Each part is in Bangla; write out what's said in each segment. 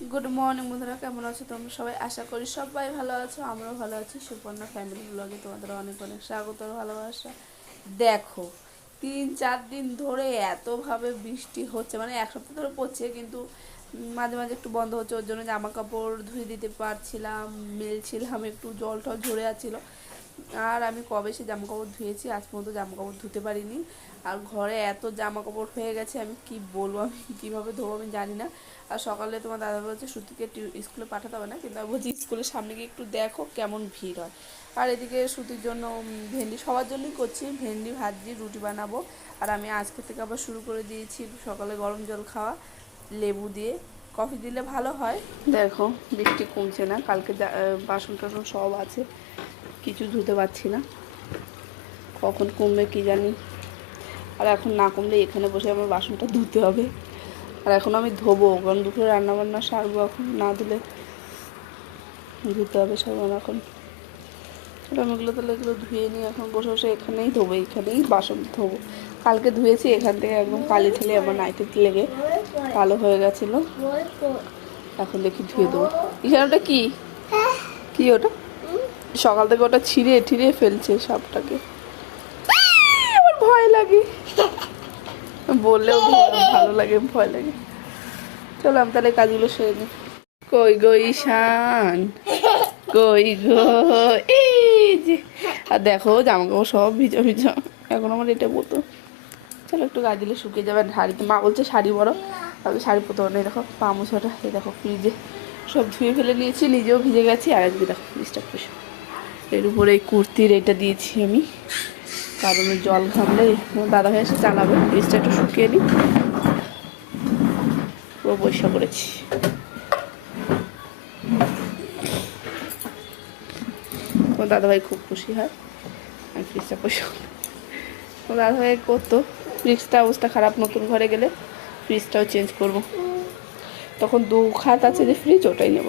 গুড মর্নিং বন্ধুরা, কেমন আছো তোমরা সবাই? আশা করি সবাই ভালো আছো, আমরাও ভালো আছি। সুপর্ণা ফ্যামিলি ব্লগে তোমাদের অনেক অনেক স্বাগত আর ভালোবাসা। দেখো, 3-4 দিন ধরে এতভাবে বৃষ্টি হচ্ছে, মানে এক সপ্তাহ ধরে পড়ছে, কিন্তু মাঝে মাঝে একটু বন্ধ হচ্ছে। ওর জন্য জামা কাপড় ধুয়ে দিতে পারছিলাম, মেলছিলাম, একটু জল টল ঝরে যাচ্ছিলো। আর আমি কবে সে জামা কাপড় ধুয়েছি, আজ পর্যন্ত জামা কাপড় ধুতে পারিনি। আর ঘরে এত জামা কাপড় হয়ে গেছে, আমি কি বলবো, আমি কীভাবে ধোবো আমি জানি না। আর সকালে তোমার দাদা বলছে শ্রুতিকে স্কুলে পাঠাতে হবে না, কিন্তু আমি বলছি স্কুলের সামনে গিয়ে একটু দেখো কেমন ভিড় হয়। আর এদিকে শ্রুতির জন্য ভেন্ডি, সবার জন্যই করছি, ভেন্ডি ভাজি রুটি বানাবো। আর আমি আজকে থেকে আবার শুরু করে দিয়েছি সকালে গরম জল খাওয়া, লেবু দিয়ে। কফি দিলে ভালো হয়। দেখো বৃষ্টি কমছে না, কালকে বাসন টাসন সব আছে, কিছু ধুতে পারছি না, কখন কমবে কি জানি। আর এখন না কমলে এখানে বসে আমার বাসনটা ধুতে হবে। আর এখন আমি ধোবো, কারণ দুপুরে রান্নাবান্না সারবো, এখন না ধুলে ধুতে হবে সব। এখন আমি এগুলো তাহলে এগুলো ধুয়ে নিয়ে এখন বসে বসে এখানেই ধোবো, এখানেই বাসন ধোবো। কালকে ধুয়েছি, এখান থেকে একদম কালি ঠেলে আমার নাইটিতে লেগে কালো হয়ে গেছিলো। এখন দেখি ধুয়ে দেবো। এখানে কি কি ওটা? সকাল থেকে ওটা ছিঁড়ে ঠিড়ে ফেলছে সাপটাকে, আমার ভয় লাগে, বললেও ভালো লাগে, ভয় লাগে। চলো আমি তাহলে কাজগুলো সেরে নিই। কই গো ঈশান, কই গো, এই যে। আর দেখো জামা কাপড় সব ভিজা ভিজা, এখন আমার এটা পতো। চলো একটু গায়ে দিলে শুকিয়ে যাবে। শাড়িতে মা বলছে শাড়ি বড়, তাহলে শাড়ি পতো নেই। দেখো পা মোছাটা, এই দেখো ফ্রিজে সব ধুয়ে ফেলে নিয়েছি, নিজেও ভিজে গেছি। আর একদিকে দেখো ফ্রিজটা খুশি, এর উপরে এই কুর্তির এটা দিয়েছি আমি, কারণ জল ঘামলে দাদা ভাই এসে চালাবে। ফ্রিজটা একটু শুকিয়ে নিই, পুরো পরিষ্কার করেছি। তোমার দাদাভাই খুব খুশি হয় আমি ফ্রিজটা পরিষ্কার। তোমার দাদাভাই করতো, ফ্রিজটা অবস্থা খারাপ, নতুন ঘরে গেলে ফ্রিজটাও চেঞ্জ করব, তখন 2 খাট আছে যে ফ্রিজ, ওটাই নেব।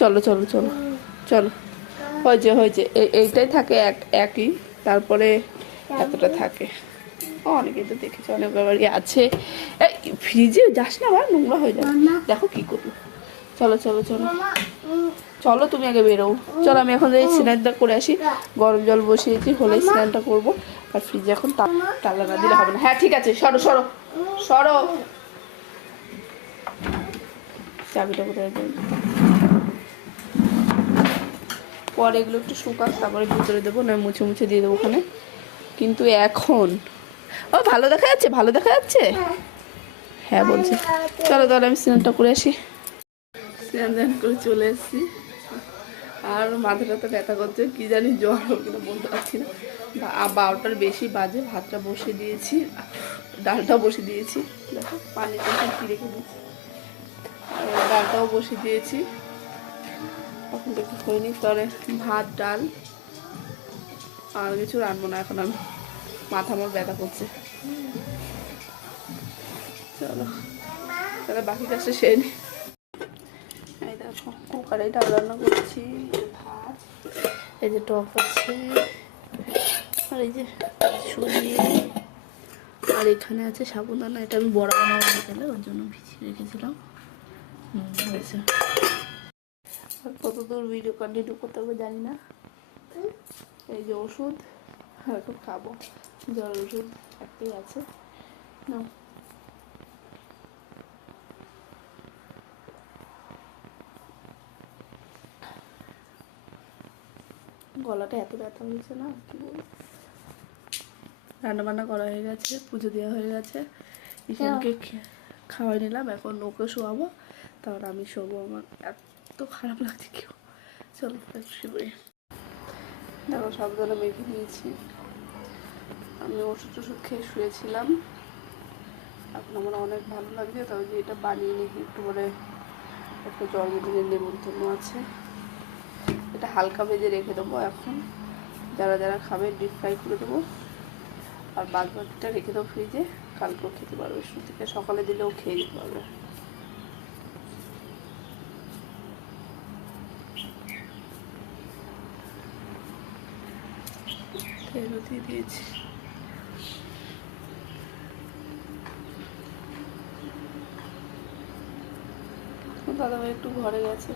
চলো চলো চলো চলো, হয়েছে এইটাই থাকে একই, তারপরে এতটা থাকে। অনেকেই তো দেখেছি, অনেক বাড়ি আছে। ফ্রিজে যাস না, আবার নোংরা হয়ে যাবে, দেখো কি করবো। চলো চলো চলো চলো, তুমি আগে বেরো। চলো আমি এখন যাই স্নানটা করে আসি, গরম জল বসিয়েছি, হলেই স্নানটা করবো। আর ফ্রিজে এখন তালা না দিলে হবে না। হ্যাঁ ঠিক আছে, সরো সরো সরো, চাবিটা কোথায় দেবো। পরে এগুলো একটু শুকাক, তারপরে ভিতরে দেবো, না মুছে মুছে দিয়ে দেবো ওখানে। কিন্তু এখন ও ভালো দেখা যাচ্ছে, ভালো দেখা যাচ্ছে, হ্যাঁ বলছে। চলো তাহলে আমি স্নানটা করে আসি। স্নান করে চলে এসেছি, আর মাথাটা তো ব্যথা করছে, কি জানি জ্বর হোক কিনা বলতে পারছি না। 12টার বেশি বাজে, ভাতটা বসে দিয়েছি, ডালটাও বসে দিয়েছি, দেখো পানিটা কি রেখে দিচ্ছি, আর ডালটাও বসে দিয়েছি। এখন দেখি হয়নি, তবে ভাত ডাল আর কিছু রাখবো না এখন আমি, মাথা আমার ব্যথা করছে। চলো তাহলে বাকি কাজটা সেরে নিই। এই দেখো কুকারে ডাল রান্না করছি, ভাত, এই যে টক আছে, আর এই যে ছড়িয়ে, আর এখানে আছে সাবুদানা, এটা আমি বড়া বানাবো বিকেলে, ওর জন্য ভিজিয়ে রেখেছিলাম। হয়েছে। আর কতদূর ভিডিও কন্টিনিউ করতে হবে জানি না। এই যে ওষুধ, এখন খাবো, জ্বর ওষুধ একটাই আছে না। গলাটা এত ব্যথা হয়েছে না কি বলবো। রান্নাবান্না করা হয়ে গেছে, পুজো দেওয়া হয়ে গেছে, ঈশানকে খাওয়াই নিলাম, এখন ওকে শোয়াবো, তারপর আমি শোবো। আমার এত খারাপ লাগছে কেউ। চলো শুয়ে, দেখো সাবধানে মেখে নিয়েছি। আমি ওষুধ টষুধ খেয়ে শুয়েছিলাম, এখন আমার অনেক ভালো লাগছে, তবে যে এটা বানিয়ে নিই একটু পরে, একটা জন্মদিনের নেমন্তন্ন আছে, এটা হালকা ভেজে রেখে দেবো এখন, যারা যারা খাবে ডিপ ফ্রাই করে দেবো। আর বাদ বাকিটা রেখে দেবো ফ্রিজে, কালকেও খেতে পারবে, থেকে সকালে দিলেও খেয়ে দিতে পারবে। তেলও দিয়ে দিয়েছি। দাদাভাই একটু ঘরে গেছে।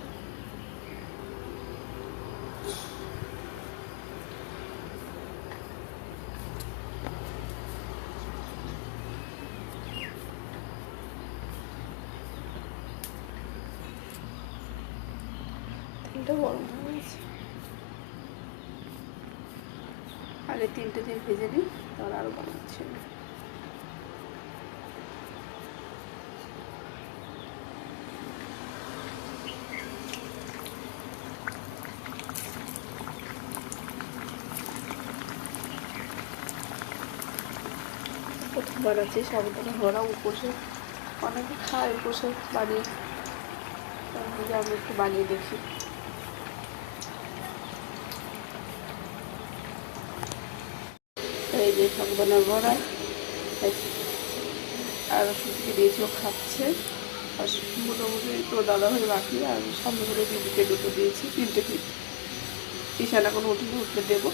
তেলটা গরম হয়ে গেছে, আগে 3টে দিন ভেজে নিই, তারপর আরও বানাচ্ছি। প্রথম বানাচ্ছি সাবুদানা বড়া, উপোসে অনেকে খায়, উপোসে বানিয়ে, তার মধ্যে আমি একটু বানিয়ে দেখি। এই যে সাবুদানার বড়া, আর সুতিকে দিয়েছিও খাচ্ছে, আর মোটামুটি তো দাদাভাই বাকি, আর সামনে করে দিদিকে দুটো দিয়েছি, 3টে ঈশান এখন উঠলে দেবো।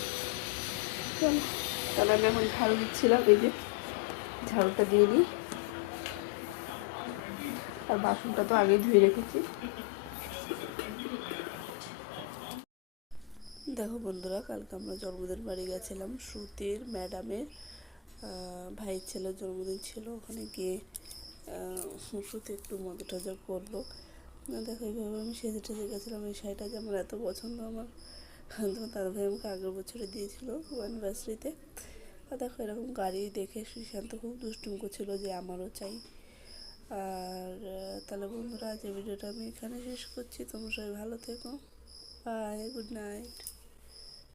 চলো, তাহলে আমি এখন ঝাড়ু দিচ্ছিলাম, এই যে ঝাড়ুটা দিয়ে নিই, আর বাসনটা তো আগেই ধুয়ে রেখেছি। দেখো বন্ধুরা, কালকে আমরা জন্মদিন বাড়ি গেছিলাম, শ্রুতির ম্যাডামের ভাইয়ের ছেলের জন্মদিন ছিল। ওখানে গিয়ে শ্রুতি একটু মজা টজা করলো। দেখো এইভাবে আমি সেজে টেজে গেছিলাম। এই শাড়িটা যে আমার এত পছন্দ, আমার তোমার দাদা ভাই আমাকে আগের বছরে দিয়েছিল অ্যানিভার্সারিতে। আর দেখো এরকম গাড়ি দেখে সুশান্ত খুব দুষ্টুম করছিল যে আমারও চাই। আর তাহলে বন্ধুরা, আজ এই ভিডিওটা আমি এখানে শেষ করছি। তোমরা সবাই ভালো থেকো, বাই, গুড নাইট।